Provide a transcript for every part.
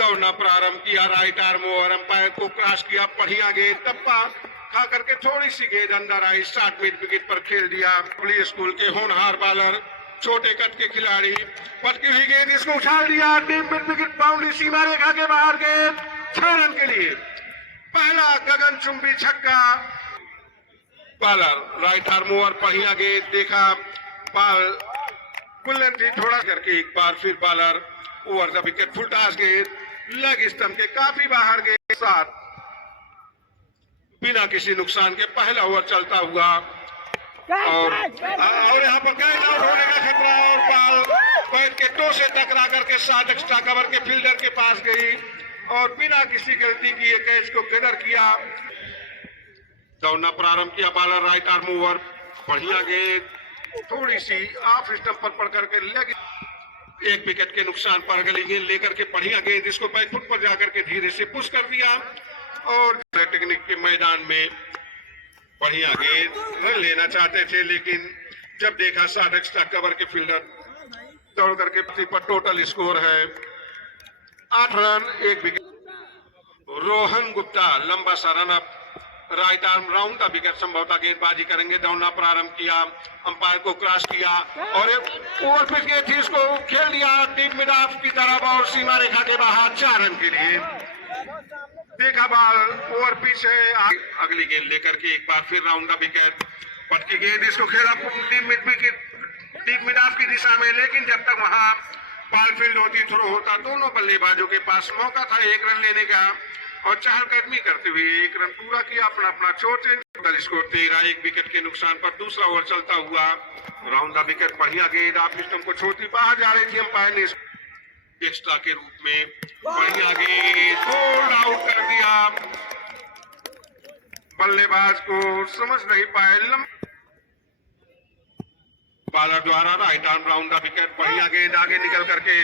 दौड़ना प्रारंभ किया, राइट आर्म ओवर, अंपायर को क्रॉस किया, बढ़िया गेंद टप्पा खा करके थोड़ी सी गेंद अंदर आई, स्टार्ट मिड विकेट पर खेल दिया। पब्लिक स्कूल के होनहार बॉलर, छोटे कद के खिलाड़ी, पटकी हुई गेंद इसको उछाल दिया, डीप मिड विकेट, बाउंड्री सीमा रेखा के बाहर, गेंद 6 रन के लिए। पहला गगनचुंबी छक्का। बॉलर राइट आर्म ओवर, बढ़िया गेंद देखा, बॉल बुलेट थी थोड़ा करके एक बार फिर bowler over the wicket, full toss गेंद लेग स्टंप के काफी बाहर के साथ बिना किसी नुकसान के पहला ओवर चलता हुआ और यहाँ पर कैच आउट होने का खतरा और बॉल बैट के टो से टकरा करके 7 एक्स्ट्रा कवर के फील्डर के पास गई और बिना किसी गलती की कैच को गैदर किया। दौड़ना प्रारंभ किया बॉलर, राइट आर्म ओवर, बढ़िया गेंद थोड़ी सी ऑफ स्टंप पर पड़ करके लेग, 1 विकेट के नुकसान पर अगली गेंद लेकर के बढ़िया गेंद इसको बैक फुट पर जाकर के धीरे से पुश कर दिया और टेक्निक के मैदान में बढ़िया गेंद रन लेना चाहते थे, लेकिन जब देखा 7 एक्स्ट्रा कवर के फील्डर दौड़ करके पर टोटल स्कोर है 8 रन 1 विकेट। रोहन गुप्ता लंबा सा run up, right arm round का विकेट, संभवतः गेंदबाजी करेंगे। दौड़ना प्रारंभ किया, अंपायर को क्रॉस किया और ओवर पिच गेंद थी, इसको खेल दिया डीप मिड ऑफ की तरफ और सीमा रेखा के बाहर 4 रन के लिए। देखा बॉल ओवर पिच है, अगली गेंद लेकर के एक बार फिर राउंड का विकेट, पटकी गेंद इसको खेला deep mid wicket, deep mid of की दिशा में, लेकिन जब तक वहां बॉल फील्ड होती, थ्रो होता, दोनों बल्लेबाजों के पास मौका था 1 रन लेने का और चहलकदमी करते हुए 1 रन पूरा किया, अपना अपना छोर चेंज, टोटल स्कोर 13, 1 विकेट के नुकसान पर दूसरा ओवर चलता हुआ। राउंड द विकेट, बढ़िया गेंद ऑफ स्टंप को छोड़ती बाहर जा रही थी, अंपायर ने एक्स्ट्रा के रूप में बढ़िया गेंद बोल्ड आउट कर दिया, बल्लेबाज को समझ नहीं पाए, बॉलर द्वारा right arm round the wicket, बढ़िया गेंद आगे निकल करके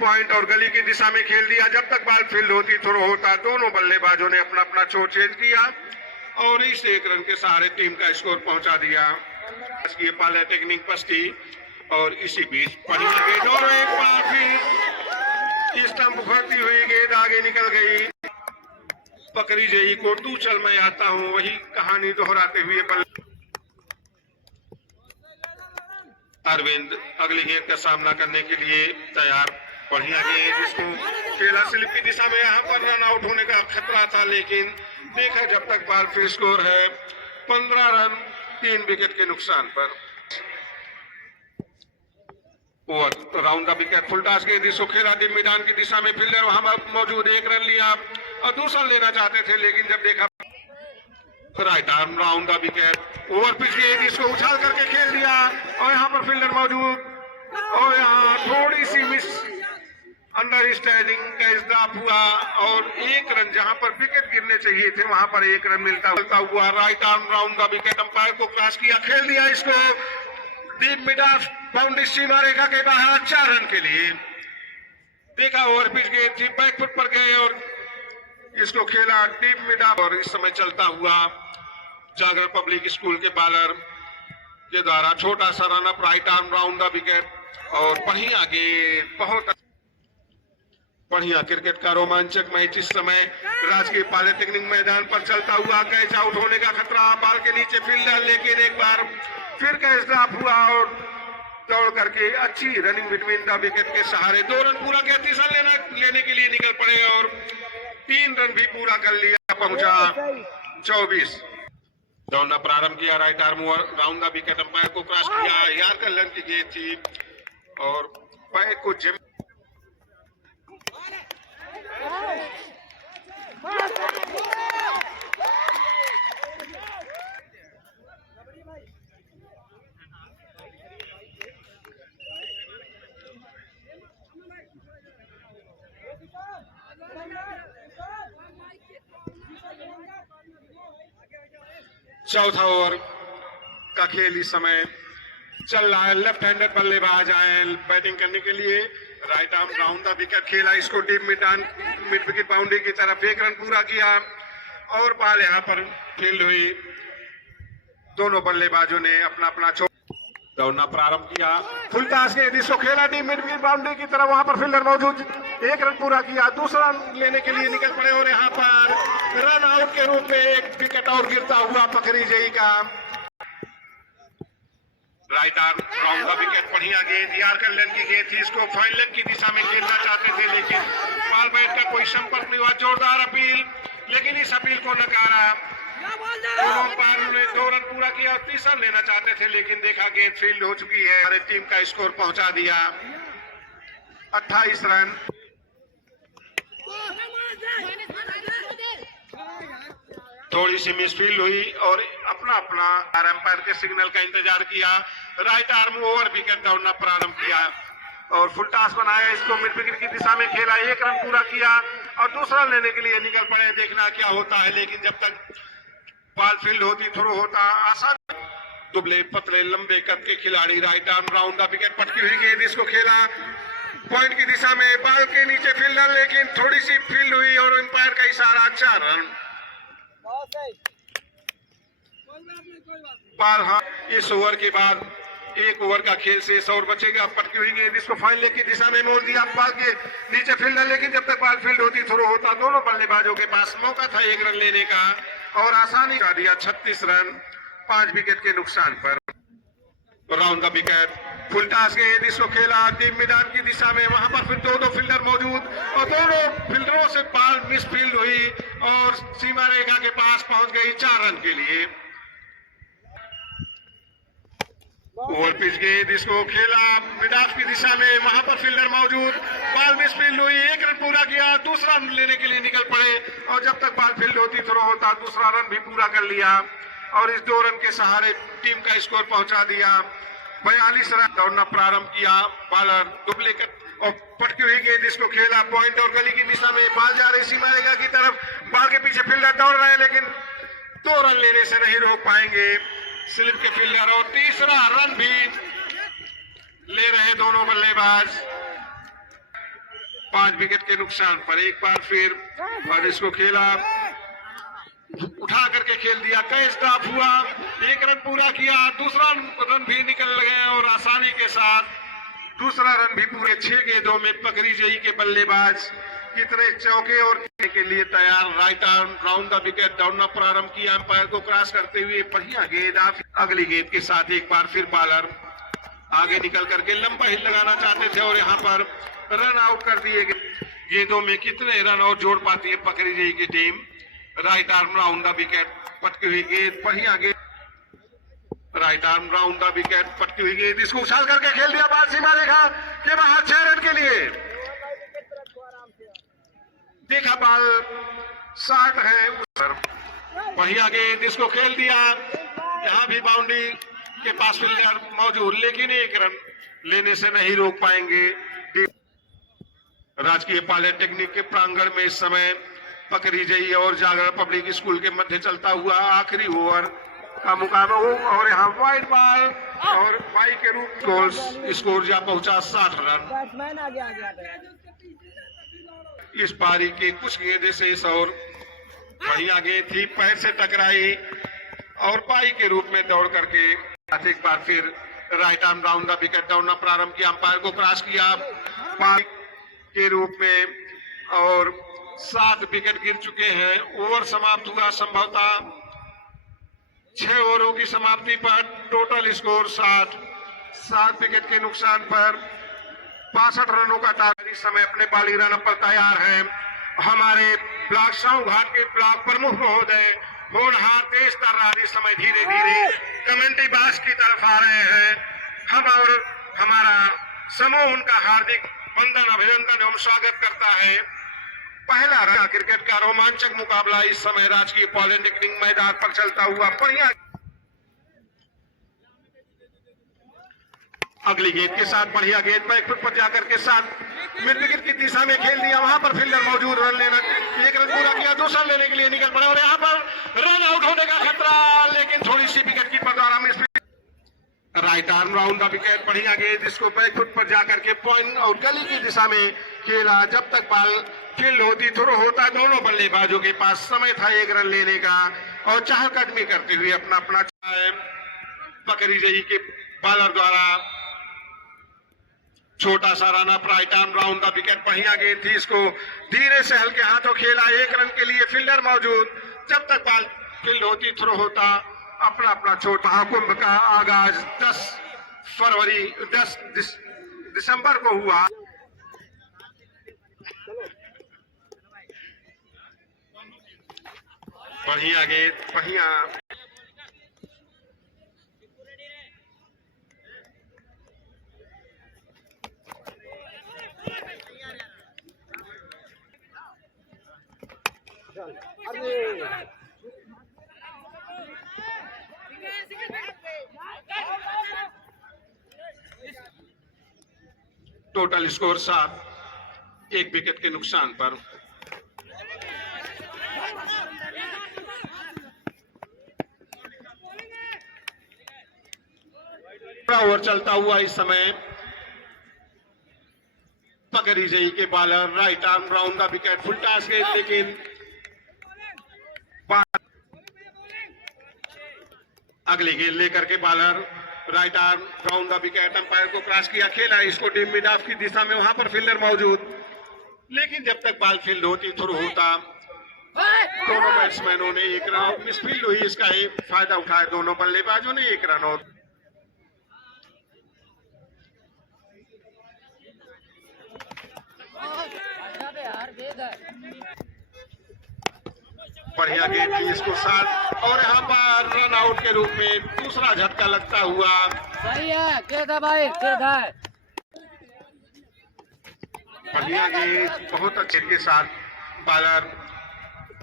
पॉइंट और गली की दिशा में खेल दिया। जब तक बॉल फील्ड होती, थ्रो होता, दोनों बल्लेबाजों ने अपना अपना छोर चेंज किया और इस 1 रन के सहारे टीम का स्कोर पहुंचा दिया। ये पहले टेक्निक पस्ती और इसी बीच बढ़िया गेंद और एक बार फिर स्टंप उखड़ती हुई गेंद आगे निकल गई। पकड़ी जही को तू चल मैं आता हूं, वही कहानी दोहराते हुए अरविंद अगली गेंद का सामना करने के लिए तैयार, बढ़िया गेंद इसको खेला स्लिप की दिशा में, यहाँ पर रन आउट होने का खतरा था, लेकिन देखा जब तक बॉल फिर स्कोर है 15 रन 3 विकेट के नुकसान पर। ओवर राउंड का विकेट, फुल टॉस गेंद इसको खेला डीप मैदान की दिशा में, फील्डर वहां मौजूद 1 रन लिया और दूसरा लेना चाहते थे, लेकिन जब देखा राइट आर्म राउंड का विकेट, ओवर पिच गेंद इसको उछाल करके खेल दिया और यहाँ पर फील्डर मौजूद और यहाँ थोड़ी सी misunderstanding catch drop हुआ और 1 रन जहां पर विकेट गिरने चाहिए थे वहां पर 1 रन मिलता हुआ। राइट आर्म राउंड का विकेट, अंपायर को क्रॉस किया, खेल दिया इसको डीप मिड ऑफ, बाउंड्री सीमा रेखा के बाहर 4 रन के लिए। देखा ओवर पिच गेंद थी, बैक फुट पर गए और इसको खेला डीप मिड ऑफ और इस समय चलता हुआ जागरण पब्लिक स्कूल के बॉलर के द्वारा छोटा सा run up, right arm round the wicket और बढ़िया गेंद, बहुत बढ़िया क्रिकेट का रोमांचक मैच इस समय राजकीय पॉलिटेक्निक मैदान पर चलता हुआ। कैच आउट होने का खतरा, बॉल के नीचे फील्डर, लेकिन एक बार फिर कैच ड्रॉप हुआ और दौड़ करके अच्छी रनिंग बिटवीन द विकेट के सहारे 2 रन पूरा किया, तीसरा लेने के लिए निकल पड़े और 3 रन भी पूरा कर लिया, पहुंचा 24। दौड़ना प्रारंभ किया, right arm over round the wicket, umpire को क्रॉस किया, यार कल्याण की गेंद थी और बैट को चौथा ओवर का खेल इस समय चल रहा है। लेफ्ट हैंडेड बल्लेबाज आए बैटिंग करने के लिए, right arm round the wicket खेला, इसको डीप मिड विकेट बाउंड्री की तरफ 1 रन पूरा किया और बॉल यहाँ पर फील्ड हुई। दोनों बल्लेबाजों ने अपना अपना दौड़ना प्रारंभ किया, फुल टॉस के जिसको खेला टीम मिड की बाउंड्री की तरफ, वहां पर फील्डर मौजूद, 1 रन पूरा किया, दूसरा रन लेने के लिए निकल पड़े और यहाँ पर रन आउट के रूप में एक विकेट और गिरता हुआ पकड़ी जई का राइट आर्म राउंड का विकेट, बढ़िया गेंद, यार कल्याण की गेंद थी, इसको फाइन लेग की दिशा में खेलना चाहते थे लेकिन बॉल बैट का कोई संपर्क नहीं हुआ, जोरदार अपील लेकिन इस अपील को नकारा। दोनों अंपायरों ने 2 रन पूरा किया और 30 रन लेना चाहते थे लेकिन देखा गेंद फील्ड हो चुकी है, हमारे टीम का स्कोर पहुंचा दिया 28 रन। थोड़ी सी मिसफील्ड हुई और अपना अंपायर के सिग्नल का इंतजार किया, राइट आर्म ओवर विकेट दौड़ना प्रारंभ किया और फुल टॉस बनाया, इसको मिड विकेट की दिशा में खेला, 1 रन पूरा किया और दूसरा लेने के लिए निकल पड़े, देखना क्या होता है लेकिन जब तक बॉल फील्ड होती थ्रो होता आसान। दुबले पतले लंबे कद के खिलाड़ी राइट आर्म राउंड का विकेट, पटकी हुई गेंद, इसको खेला पॉइंट की दिशा में, बॉल के नीचे फील्डर लेकिन थोड़ी सी फील्ड हुई और अंपायर का इशारा, 4 रन। बॉल हाँ, इस ओवर के बाद 1 ओवर का खेल से 100 बचेगा, पटकी हुई गेंद, इसको फाइन लेग की दिशा में मोड़ दिया, बॉल के नीचे फील्डर लेकिन जब तक बॉल फील्ड होती थ्रो होता, दोनों बल्लेबाजों के पास मौका था 1 रन लेने का और आसानी का दिया 36 रन 5 विकेट के नुकसान पर। राउंड का विकेट, फुल टॉस के इसको खेला टीम मैदान की दिशा में, वहां पर फिर 2 फील्डर मौजूद और दोनों फील्डरों से बॉल मिस फील्ड हुई और सीमा रेखा के पास पहुंच गई 4 रन के लिए। ओवर पिच गेंद, इसको खेला मिड ऑफ की दिशा में, वहां पर फील्डर मौजूद, बॉल मिस फील्ड हुई, 1 रन पूरा किया, दूसरा रन लेने के लिए निकल पड़े और जब तक बॉल फील्ड होती थ्रो होता, दूसरा रन भी पूरा कर लिया और इस 2 रन के सहारे टीम का स्कोर पहुंचा दिया 42 रन। दौड़ना प्रारंभ किया, बॉलर दुबले और पटकी हुई गेंद, इसको खेला पॉइंट और गली की दिशा में, बॉल जा रही सीमा रेखा की तरफ, बॉल के पीछे फील्डर दौड़ रहे हैं लेकिन 2 रन लेने से नहीं रोक पाएंगे स्लिप के फील्डर और तीसरा रन भी ले रहे दोनों बल्लेबाज 5 विकेट के नुकसान पर। एक बार फिर और इसको खेला, उठा करके खेल दिया, कई स्टॉप हुआ, 1 रन पूरा किया, दूसरा रन भी निकल गए और आसानी के साथ दूसरा रन भी पूरे 6 गेंदों में पकड़ी जई के बल्लेबाज कितने चौके और के लिए तैयार। राइट आर्म राउंड का विकेट दौड़ना प्रारंभ किया, अंपायर को क्रॉस करते हुए, बढ़िया गेंद, अगली गेंद के साथ एक बार फिर बॉलर आगे निकल करके लंबा हिट लगाना चाहते थे और यहाँ पर रन आउट कर दिए गए। गेंदों में कितने रन और जोड़ पाती है पकड़ी गई की टीम। राइट आर्म राउंड का विकेट, पटकी हुई गेंद, बढ़िया गेंद, राइट आर्म राउंड का विकेट, पटकी हुई गेंद, इसको उछाल करके खेल दिया, बॉल सीमा रेखा के बाहर 6 रन के लिए। देखा बॉल शॉट है, बढ़िया गेंद, इसको खेल दिया, यहाँ भी बाउंड्री के पास फील्डर मौजूद लेकिन 1 रन लेने से नहीं रोक पाएंगे। राजकीय पॉलिटेक्निक के प्रांगण में इस समय पकड़ी गई और जागरण पब्लिक स्कूल के मध्य चलता हुआ आखिरी ओवर का मुकाबला हो और यहाँ वाइड बॉल और बाई के रूप स्कोर जा पहुंचा 60 रन। इस पारी के कुछ गेंदें शेष और बढ़िया गेंद थी, पैर से टकराई और बाई के रूप में दौड़ करके एक बार फिर राइट आर्म राउंड का विकेट दौड़ना प्रारंभ किया, अंपायर को क्रॉस किया पारी के रूप में और 7 विकेट गिर चुके हैं। ओवर समाप्त हुआ संभवतः 6 ओवरों की समाप्ति पर, टोटल स्कोर 7 विकेट के नुकसान पर 62 रनों का टारगेट इस समय अपने बाली रन पर तैयार है। हमारे ब्लॉक साहू घाट के ब्लॉक प्रमुख महोदय होनहार तेज तर्रार इस समय धीरे धीरे कमेंट्री बॉक्स की तरफ आ रहे हैं। हम और हमारा समूह उनका हार्दिक वंदन अभिनंदन एवं स्वागत करता है। पहला क्रिकेट का रोमांचक मुकाबला इस समय राजकीय पॉलिटेक्निक मैदान पर चलता हुआ, बढ़िया अगली गेंद के साथ बढ़िया गेंद बैक फुट पर जाकर के साथ मिड विकेट की दिशा में खेल दिया, वहां पर फील्डर मौजूद, रन लेना 1 रन पूरा किया, दूसरा लेने के लिए निकल पड़े और यहाँ पर रन आउट होने का खतरा लेकिन थोड़ी सी विकेट कीपर द्वारा मिस। राइट आर्म राउंड का विकेट, बढ़िया गेंद, इसको बैक फुट पर जाकर के पॉइंट और गली की दिशा में खेला, जब तक बॉल फील्ड होती थ्रो होता, दोनों बल्लेबाजों के पास समय था 1 रन लेने का और चहलकदमी करते हुए अपना पकड़ी गई के बॉलर द्वारा छोटा सा run up, right arm round the wicket. बढ़िया गेंद थी, इसको धीरे से हल्के हाथों खेला, 1 रन के लिए फील्डर मौजूद। जब तक बॉल फील्ड होती, थ्रो होता। अपना अपना छोटा महाकुंभ का आगाज 10 दिसंबर को हुआ। बढ़िया गेंद, बढ़िया टोटल स्कोर 7, 1 विकेट के नुकसान पर। ओवर चलता हुआ इस समय पकड़ी जई के bowler right arm round the wicket, full toss गेंद, लेकिन अगली गेंद लेकर के bowler right arm round the wicket, umpire को क्रॉस किया, खेला इसको टीम मिड ऑफ की दिशा में, वहां पर फील्डर मौजूद। लेकिन जब तक बॉल फील्ड होती, थ्रो होता। दोनों बैट्समैनों ने 1 रन मिसफील्ड हुई, इसका एक फायदा उठाया दोनों बल्लेबाजों ने, 1 रन और। बढ़िया गेंद थी, इसको साथ, और यहाँ पर रन आउट के रूप में दूसरा झटका लगता हुआ। सही है, खेद है भाई, खेद है। बढ़िया गेंद, बहुत अच्छे के साथ बॉलर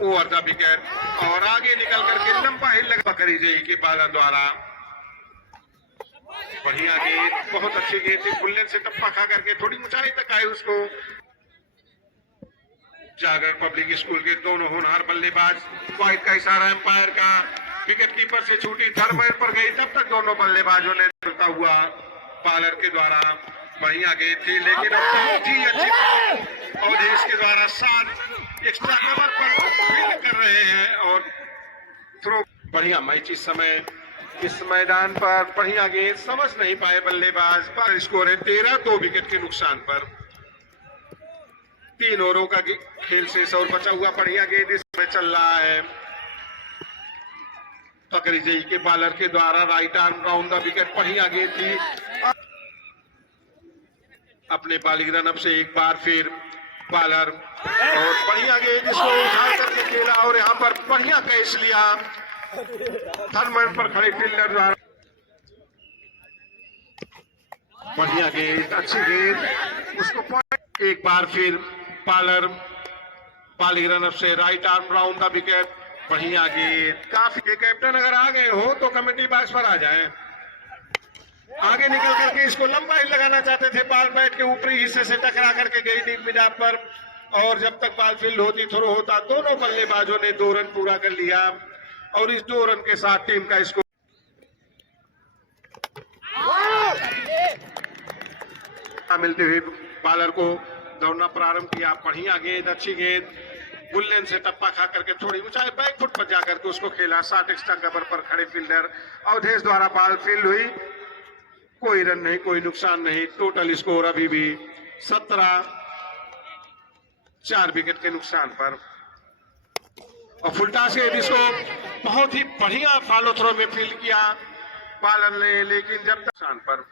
ओवर द विकेट, और आगे निकल करके लंबा हिल लगा पकड़ी गई के बॉलर द्वारा। बढ़िया गेंद, बहुत अच्छी गेंद थी, बुल्लेट से टप्पा खा करके थोड़ी ऊंचाई तक आई उसको। जागर पब्लिक स्कूल के दोनों होनहार बल्लेबाज, वाइड का इशारा एम्पायर का, विकेट कीपर से छूटी, थर्ड पर गई, तब तक दोनों बल्लेबाजों ने चलता हुआ बॉलर के द्वारा। बढ़िया गेंद थी, लेकिन जी अच्छी और देश के द्वारा 7 एक्स्ट्रा कवर पर फील्ड कर रहे हैं और थ्रो। बढ़िया मैच इस समय इस मैदान पर, बढ़िया गेंद, समझ नहीं पाए बल्लेबाज, पर स्कोर है 13, 2 विकेट के नुकसान पर। 3 ओवरों का खेल से और बचा हुआ। बढ़िया गेंद इसमें चल रहा है, पकड़ी गई के बॉलर के द्वारा right arm round the wicket. बढ़िया गेंद थी, अपने बॉलिंग रन अप से एक बार फिर बॉलर, और बढ़िया गेंद, इसको उठा करके खेला, और यहाँ पर बढ़िया कैच लिया थर्ड पर खड़े फील्डर द्वारा। बढ़िया गेंद, अच्छी गेंद, उसको पॉइंट, एक बार फिर बॉलर बॉलिंग रन अप से right arm round the wicket. बढ़िया गेंद, काफी। कैप्टन अगर आ गए हो तो कमेटी बॉक्स पर आ जाएं। आगे निकल करके इसको लंबा ही लगाना चाहते थे, बॉल बैट के ऊपरी हिस्से से टकरा करके गई डीप मिड ऑफ पर, और जब तक बॉल फील्ड होती, थ्रो होता। दोनों बल्लेबाजों ने 2 रन पूरा कर लिया, और इस 2 रन के साथ टीम का स्कोर मिलते हुए बॉलर को दौड़ना प्रारंभ किया। बढ़िया गेंद, अच्छी गेंद, बुल्लेन से टप्पा खा करके थोड़ी ऊंचाई बैक फुट पर जाकर के उसको खेला, 7 एक्स्ट्रा कवर पर खड़े फील्डर अवधेश द्वारा बॉल फील्ड हुई, कोई रन नहीं, कोई नुकसान नहीं। टोटल स्कोर अभी भी 17, 4 विकेट के नुकसान पर। और फुलटा से इसको बहुत ही बढ़िया फॉलो थ्रो में फील्ड किया बॉलर ने, लेकिन जब तक नुकसान पर।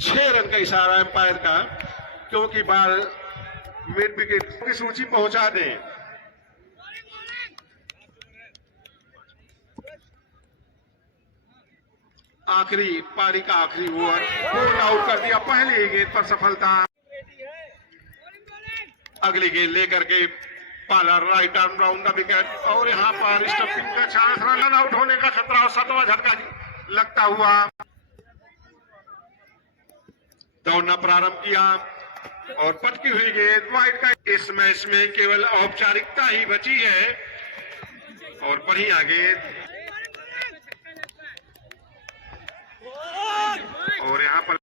छह रन का इशारा एम्पायर का, क्योंकि बॉल मिड विकेट की सूची पहुंचा दें। आखिरी पारी का आखिरी ओवर बोल आउट कर दिया, पहली ही गेंद पर सफलता। अगली गेंद लेकर के bowler right arm round the wicket, और यहाँ पर स्टंपिंग का चांस, रन आउट होने का खतरा, और 7वां झटका लगता हुआ दौड़ना प्रारंभ किया, और पटकी हुई गेंद वाइड का। इस मैच में केवल औपचारिकता ही बची है, और बढ़िया गेंद, और यहाँ पर